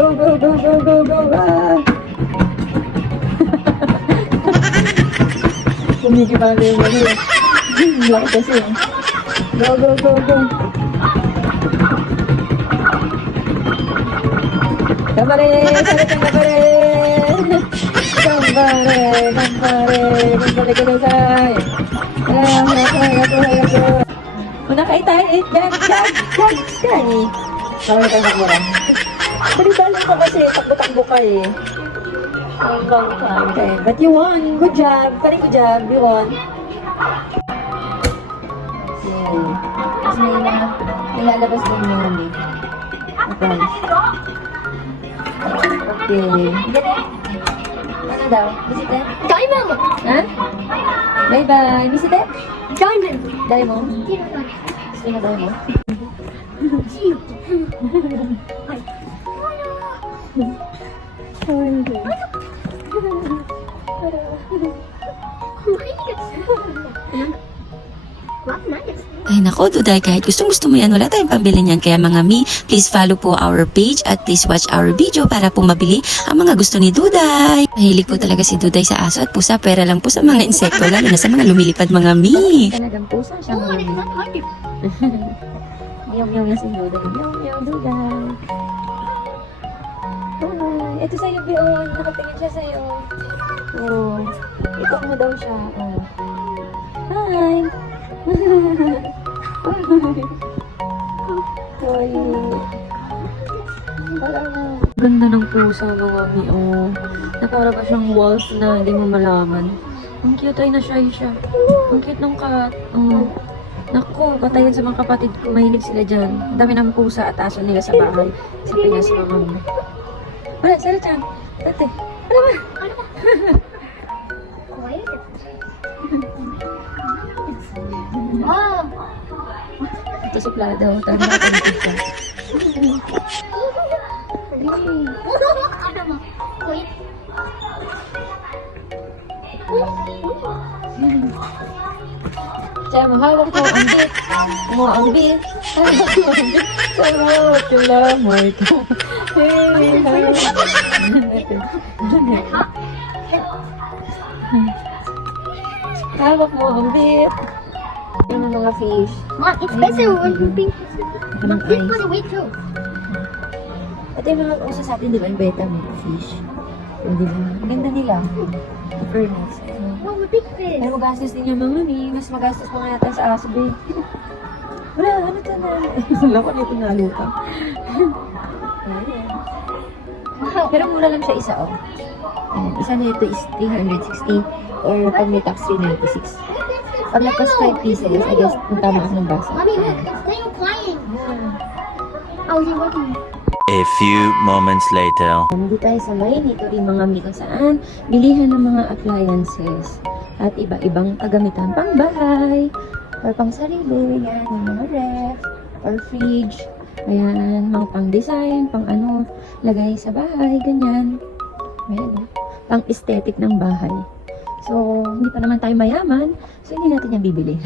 Go, go, go, go, go, go. Ah. Kumikipala yung ano. Laki kasi. Go, go, go, go. Gambare, sarap ang gambare. Gambare, gambare, gambare kudasai. Hayato. Una kayo tayo, jag, skani. Kawin tayo magmurang. Balibalan ko kasi, takbo-takbo ka eh. Okay, but you won. Good job. Very good job. You won. Okay. Tapos may lalabas din mo rin eh. Okay. Okay. Ano daw? Bisita? Diamond! Ha? Bye-bye. Bisita? Diamond! Diamond? Gusto na diamond? Ay nako, Duday, kahit gustong-gusto mo yan, wala tayong pambili niyan. Kaya mga mi, please follow po our page at please watch our video para po mabili ang mga gusto ni Duday. Mahilig po talaga si Duday sa aso at pusa, pera lang po sa mga insekto, lalo na sa mga lumilipad mga mi. Talagang pusa siya mga mi. Meow na si Duday. Meow, Duday. Hi. Ito sa'yo, Bion. Nakatingin siya sa'yo. Oh. Ikot mo daw siya. Oh. Hi. How are you? Wala na. Ganda ng pusa mga mi. Oh. Nakara ba siyang walls na hindi mo malaman? Ang cute ay na-shy siya. Ang cute ng cat. Oh. Naku, patayin sa mga kapatid ko. Mahilig sila dyan. Ang dami ng pusa at aso nila sa bahay. Sa Pinas mga mi. Wala, Sarah Chan. Ate. Wala ba? Oh! Ito suplada. Talaga nakapagod siya. Ano mo? Wait. Siya, mahawak mo ang bit. Mo ang bit. Hawak mo ang bit. Siya, mahawak yung lamay ko. Hey, hawak mo ang bit. Yung mga fish. Mom, it's better when you pink. Anong Pink ice? for the weight too. Ito yung mga uso sa atin, di ba? Yung beta mo, fish. Yung di ba? Ang ganda nila. Fairness. No, the big fish. Pero magastos din yung mga ni. Mas magastos pa nga yata sa aso, babe. Wala, ano ito na? Wala ko dito nalupa. Pero mura lang siya isa, oh. Ayan, isa na ito is 360 or pag may tax 396. Pag nagpas 5 pieces, I guess, kung tama ako ng basa. Mommy, look, it's playing flying. Oh, is it working? A few moments later. Nandito tayo sa may nito rin mga mi kung saan bilihan ng mga appliances at iba-ibang kagamitan pang bahay or pang sarili, yan, yung mga ref or fridge, ayan, mga pang design, pang ano, lagay sa bahay, ganyan. Ayan, pang aesthetic ng bahay. So, hindi pa naman tayo mayaman, so hindi natin yan bibili.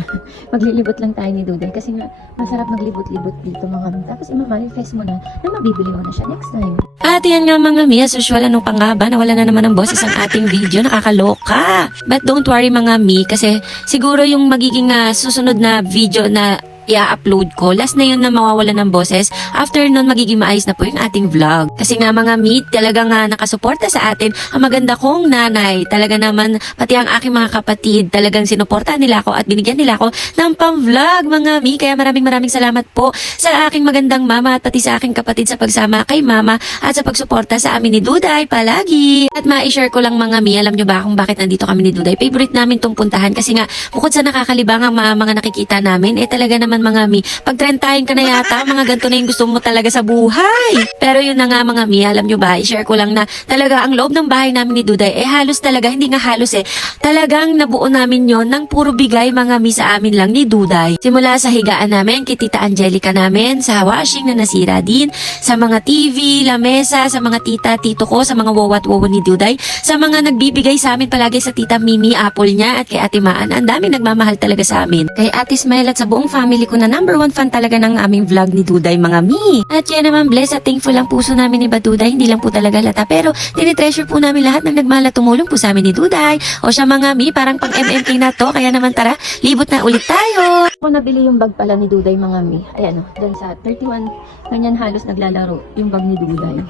Maglilibot lang tayo ni Duday kasi nga masarap maglibot-libot dito mga mi. Tapos i-manifest mo na mabibili mo na siya next time. At yan nga mga mi, as usual, anong pangaba, nawala na naman ng boses ang ating video, nakakaloka. But don't worry mga mi, kasi siguro yung magiging susunod na video na i-upload ko, last na yun na mawawala ng boses. After nun, magiging maayos na po yung ating vlog. Kasi nga mga meet, talaga nga nakasuporta sa atin ang maganda kong nanay. Talaga naman, pati ang aking mga kapatid, talagang sinuporta nila ako at binigyan nila ako ng pang-vlog mga mi. Kaya maraming salamat po sa aking magandang mama at pati sa aking kapatid sa pagsama kay mama at sa pagsuporta sa amin ni Duday palagi. At ma-share ko lang mga mi, alam nyo ba kung bakit nandito kami ni Duday? Favorite namin tong puntahan kasi nga, bukod sa nakakalibang ang mga nakikita namin, talaga naman mga mi, pag-trentahin ka na yata, mga ganito na yung gusto mo talaga sa buhay. Pero yun na nga mga mi, alam nyo ba, i-share ko lang na talaga ang loob ng bahay namin ni Duday, halos talaga, hindi nga halos talagang nabuo namin yon ng puro bigay mga mi sa amin lang ni Duday. Simula sa higaan namin, kay Tita Angelica namin, sa washing na nasira din, sa mga TV, lamesa, sa mga tito ko, sa mga wawat-wawo ni Duday, sa mga nagbibigay sa amin palagi sa Tita Mimi, apple niya, at kay Ate Maan, ang dami nagmamahal talaga sa amin. Kay Ate Smile at sa buong family sarili ko na number 1 fan talaga ng aming vlog ni Duday mga mi. At yan naman, bless at thankful ang puso namin ni Duday, hindi lang po talaga lata. Pero tinitreasure po namin lahat ng nagmahal at tumulong po sa amin ni Duday. O siya mga mi, parang pang MMK na to. Kaya naman tara, libot na ulit tayo. Ako nabili yung bag pala ni Duday mga mi. Ayan o, doon sa 31, ganyan halos naglalaro yung bag ni Duday.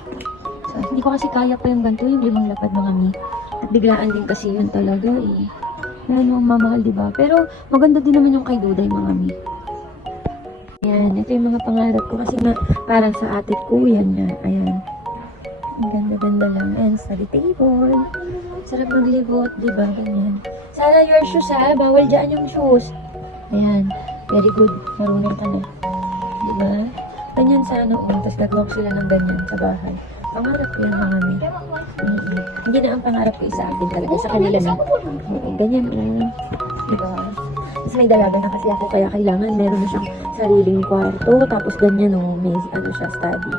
So, hindi ko kasi kaya pa yung ganito, yung 5 lapad mga mi. At biglaan din kasi yun talaga eh. Yan yung mamahal, diba? Pero maganda din naman yung kay Duday mga mi. Yan, ito yung mga pangarap ko kasi nga parang sa ate ko yan na. Ayan. Ang ganda-ganda lang. And study table. Sarap maglibot, diba? Ganyan. Sana your shoes ha. Bawal dyan yung shoes. Ayan. Very good. Marunong ka na. Diba? Ganyan sana Tapos nag-walk sila ng ganyan sa bahay. Pangarap ko yan mga mi. Hindi na ang pangarap ko sa akin talaga. Sa kanila na. Ganyan. Diba? Tapos may dalaga na kasi ako. Kaya kailangan meron na siyang sariling kwarto. Tapos ganyan may siya study.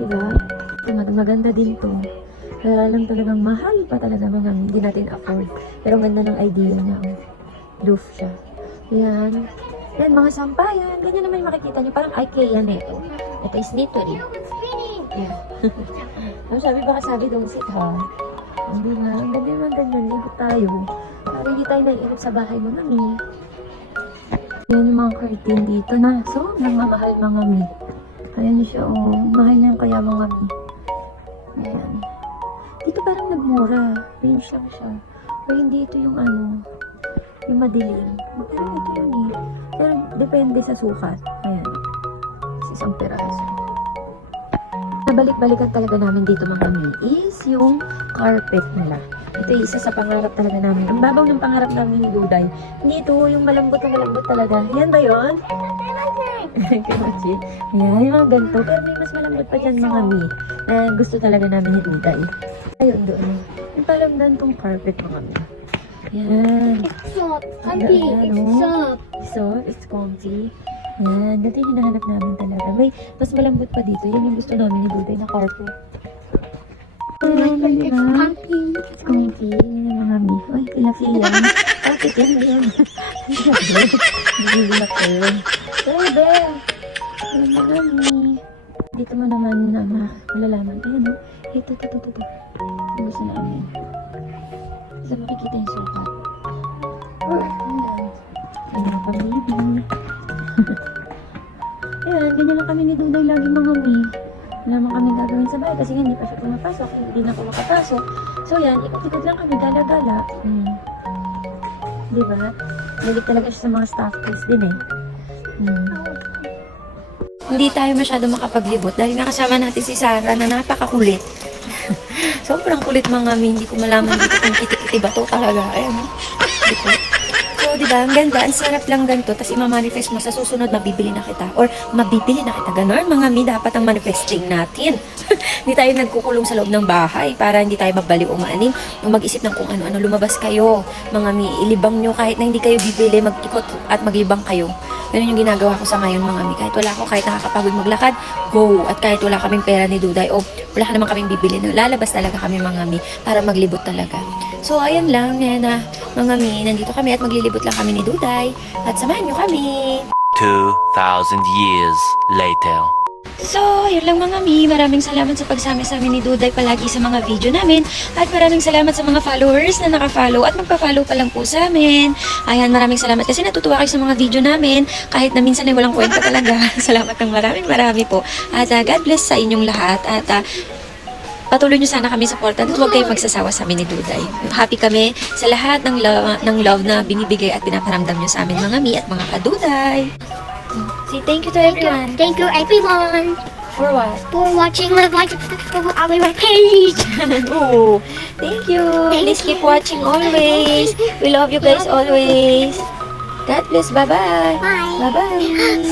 Diba? Maganda din to. Kaya lang talagang mahal pa talaga mga hindi natin afford. Pero ang ganda ng idea niya. Roof siya. Yan. Yan, mga sampayan. Ganyan naman yung makikita niyo. Parang IKEA nito. Ito is Nitori. Yeah. Ang baka sabi don't sit ha. Hindi nga. Ang ganda naman ganyan. Libot tayo. Para hindi tayo naiinip sa bahay mo nami. Yan yung mga curtain dito na. So, nagmamahal mga mi. Ayan siya mahal niya kaya mga mi. Ayan. Dito parang nagmura. Range lang siya. Pero hindi ito yung yung madilim. Pero ito yun eh. Pero depende sa sukat. Ayan. Isang peraso. Nabalik-balikan talaga namin dito mga mi is yung carpet nila. Ito yung isa sa pangarap talaga namin. Ang babaw ng pangarap namin ni Duday. Dito yung malambot na malambot talaga. Yan ba yun? Kamachi. Ayan, yung mga ganito. Pero may mas malambot pa dyan mga mi. Gusto talaga namin ni Duday. Ayun doon. Yung parang gantong carpet mga mi. Yan. It's soft. Comfy. It's soft. So, it's comfy. Yan. Dito yung hinahanap namin talaga. May mas malambot pa dito. Yan yung gusto namin ni Duday na carpet. It's comfy. It's comfy. Yan yung mga mi. Ay, ilaki yan. Carpet yan. Ayan. Nagigilak ko yun. Bebe! Ayan mga mi. Dito mo naman na malalaman. Ayan o. Ito. Yung gusto namin. Sa makikita yung sukat. Ayan. Ayan pa baby. Ayan, ganyan lang kami ni Duday lagi mga mi. Wala naman kami gagawin sa bahay kasi hindi pa siya pumapasok. Hindi na ako makapasok. So yan, ikot-ikot lang kami, gala-gala. Diba? Balik talaga siya sa mga staff case din eh. Hindi tayo masyado makapaglibot dahil nakasama natin si Sarah na napakakulit. Sobrang kulit mga mi, hindi ko malaman dito kung kitik-kiti ba to talaga. Ayan, dito. So, diba, ang ganda, ang sarap lang ganito, tapos i-manifest mo sa susunod, mabibili na kita. Or, mabibili na kita. Ganon, mga mi, dapat ang manifesting natin. Hindi tayo nagkukulong sa loob ng bahay para hindi tayo magbaliw o maaning o mag-isip ng kung ano-ano. Lumabas kayo, mga mi, ilibang nyo kahit na hindi kayo bibili, mag-ikot at maglibang kayo. Ganun yung ginagawa ko sa ngayon mga mi. Kahit wala ako, kahit nakakapagod maglakad, go. At kahit wala kaming pera ni Duday, o wala ka naman kaming bibili, no? Lalabas talaga kami mga mi para maglibot talaga. So, ayan lang, yan na mga mi, nandito kami at maglilibot lang kami ni Duday. At samahan nyo kami. 2,000 years later. So, yun lang mga mi. Maraming salamat sa pagsama sa amin ni Duday palagi sa mga video namin. At maraming salamat sa mga followers na naka-follow at magpa-follow pa lang po sa amin. Ayan, maraming salamat kasi natutuwa kayo sa mga video namin. Kahit na minsan ay walang kwenta talaga. Salamat ng marami po. At God bless sa inyong lahat. At patuloy nyo sana kami supportan at huwag kayong magsasawa sa amin ni Duday. Happy kami sa lahat ng love na binibigay at pinaparamdam nyo sa amin mga mi at mga kaduday. Say thank you to everyone. Thank you everyone For what? for watching my page. Oh, thank you. Please keep watching always. We love you guys always. God bless. Bye-bye. Bye. Bye-bye.